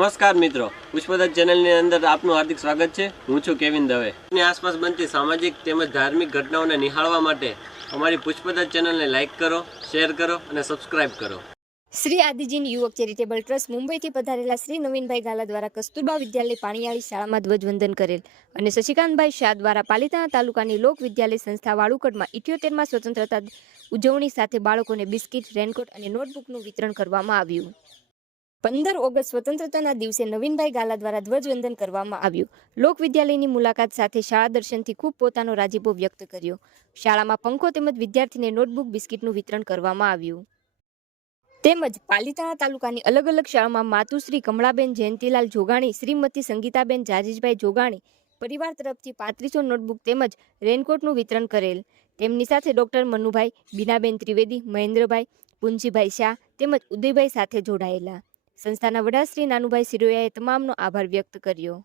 નમસ્કાર મિત્રો, પુષ્પદત્ત ચેનલની અંદર આપનું હાર્દિક સ્વાગત છે। હું છું કેવિન દવે। ની આસપાસ બનતી સામાજિક તેમજ ધાર્મિક ઘટનાઓને નિહાળવા માટે અમારી પુષ્પદત્ત ચેનલને લાઇક કરો, શેર કરો અને સબસ્ક્રાઇબ કરો। શ્રી આદિજીન યુવક ચેરિટેબલ ટ્રસ્ટ મુંબઈથી પધારેલા શ્રી નવીનભાઈ ગાલા દ્વારા કસ્તુરબા વિદ્યાલય પાણીયાળી શાળામાં ધ્વજવંદન કરેલ અને શશિકાંતભાઈ શાહ દ્વારા પાલિતાણા તાલુકાની લોક વિદ્યાલય સંસ્થા વાળુકડમાં 78મા સ્વતંત્રતા ઉજવણી સાથે બાળકોને બિસ્કિટ, રેનકોટ અને નોટબુકનું વિતરણ કરવામાં આવ્યું। 15 ઓગસ્ટ સ્વતંત્રતાના દિવસે નવીનભાઈ ગાલા દ્વારા ધ્વજવંદન કરવામાં આવ્યું। લોક વિદ્યાલયની મુલાકાત સાથે શાળા દર્શનથી ખૂબ પોતાનો રાજીપો વ્યક્ત કર્યો। શાળામાં પંખો તેમજ વિદ્યાર્થીને નોટબુક, બિસ્કિટનું વિતરણ કરવામાં આવ્યું। તેમજ પાલિતાણા તાલુકાની અલગ અલગ શાળામાં માતુશ્રી કમળાબેન જયંતિલાલ જોગાણી, શ્રીમતી સંગીતાબેન જાજીશભાઈ જોગાણી પરિવાર તરફથી 3500 નોટબુક તેમજ રેનકોટનું વિતરણ કરેલ। તેમની સાથે ડોક્ટર મનુભાઈ, બીનાબેન ત્રિવેદી, મહેન્દ્રભાઈ, પુંજીભાઈ શાહ તેમજ ઉદયભાઈ સાથે જોડાયેલા। સંસ્થાના વડા શ્રી નાનુભાઈ સિરોયાએ તમામનો આભાર વ્યક્ત કર્યો।